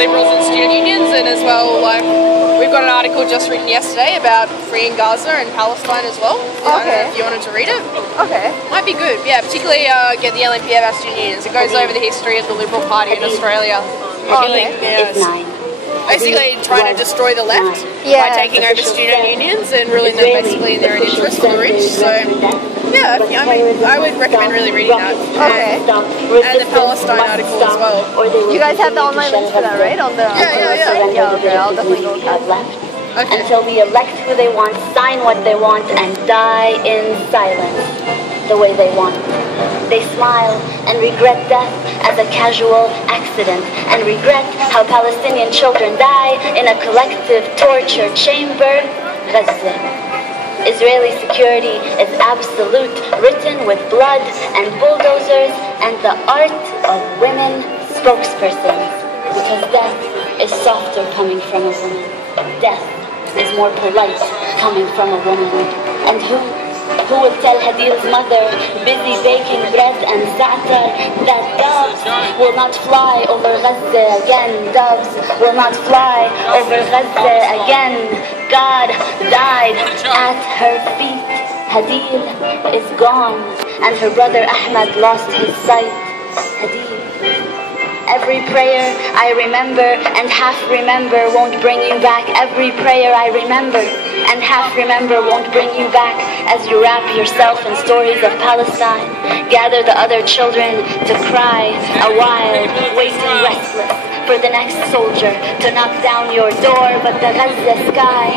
Liberals and student unions, and as well, like, we've got an article just written yesterday about freeing Gaza and Palestine as well. I don't know if you wanted to read it. Okay. Might be good, yeah, particularly get the LNP of our student unions. It goes over the history of the Liberal Party in Australia. Basically trying to destroy the left by taking over student unions and ruling them basically in their own interest for the rich. So, yeah, I mean, I would recommend really reading that. Okay. And the Palestine article as well. You guys have the online links for that, right? On the Yeah, okay, I'll definitely go with that. Okay. Until we elect who they want, sign what they want, and die in silence the way they want. They smile and regret death as a casual accident, and regret how Palestinian children die in a collective torture chamber. Gaza. Israeli security is absolute, written with blood and bulldozers and the art of women spokespersons. Because death is softer coming from a woman. Death is more polite coming from a woman. And who will tell Hadil's mother, busy baking bread and za'atar, that doves will not fly over Gaza again? Doves will not fly over Gaza again. God died at her feet. Hadil is gone, and her brother Ahmad lost his sight. Hadil. Every prayer I remember and half remember won't bring you back. Every prayer I remember and half remember won't bring you back. As you wrap yourself in stories of Palestine, gather the other children to cry a while, waiting restless for the next soldier to knock down your door. But the Gaza sky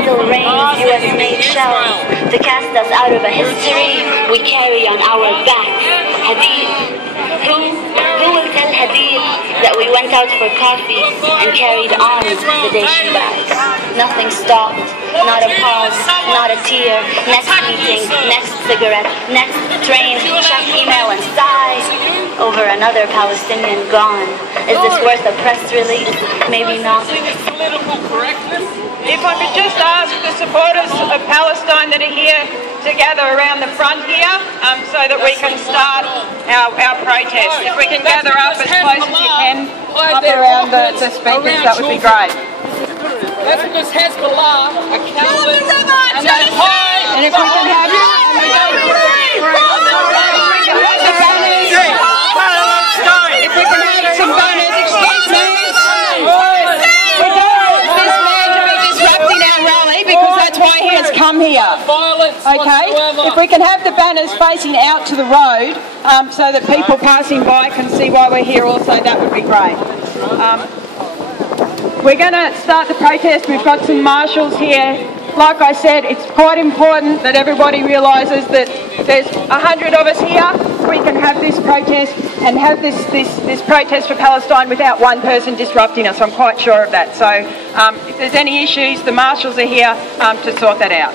still rains US-made shells to cast us out of a history we carry on our backs. Hadid. Who will tell Hadid that we went out for coffee and carried on the day she died? Nothing stopped, not a pause, not a tear. Next meeting, next cigarette, next train, check email and sigh over another Palestinian gone. Is this worth a press release? Maybe not. Political correctness. If I could just ask the supporters of Palestine that are here to gather around the front here so that we can start our protest. If we can gather up as close as you can up around the speakers, that would be great. That's because Hezbollah are cowards and they hide. And if we can have some banners, excuse me. We don't want this man to be disrupting our rally because that's why he has come here. Okay? If we can have the banners facing out to the road so that people passing by can see why we're here also, that would be great. We're going to start the protest. We've got some marshals here. Like I said, it's quite important that everybody realises that there's 100 of us here. We can have this protest and have this protest for Palestine without one person disrupting us. I'm quite sure of that. So if there's any issues, the marshals are here to sort that out.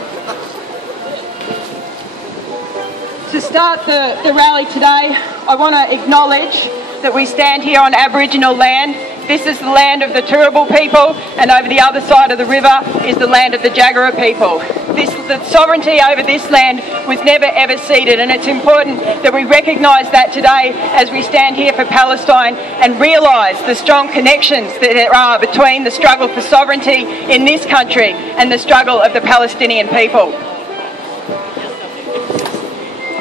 To start the rally today, I want to acknowledge that we stand here on Aboriginal land. This is the land of the Turrbal people, and over the other side of the river is the land of the Jagera people. The sovereignty over this land was never ever ceded, and it's important that we recognise that today as we stand here for Palestine and realise the strong connections that there are between the struggle for sovereignty in this country and the struggle of the Palestinian people.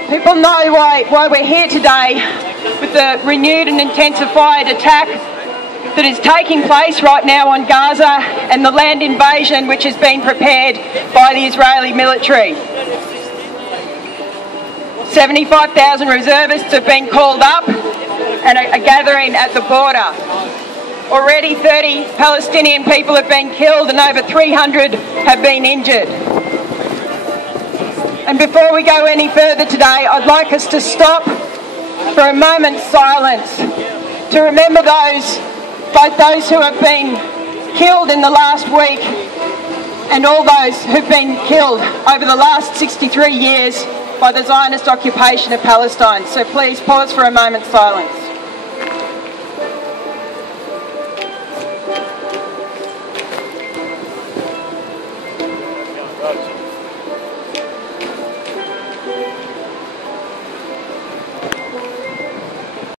People know why we're here today with the renewed and intensified attack that is taking place right now on Gaza and the land invasion which is being prepared by the Israeli military. 75,000 reservists have been called up and are gathering at the border. Already 30 Palestinian people have been killed and over 300 have been injured. And before we go any further today, I'd like us to stop for a moment's silence to remember both those who have been killed in the last week and all those who've been killed over the last 63 years by the Zionist occupation of Palestine. So please pause for a moment's silence.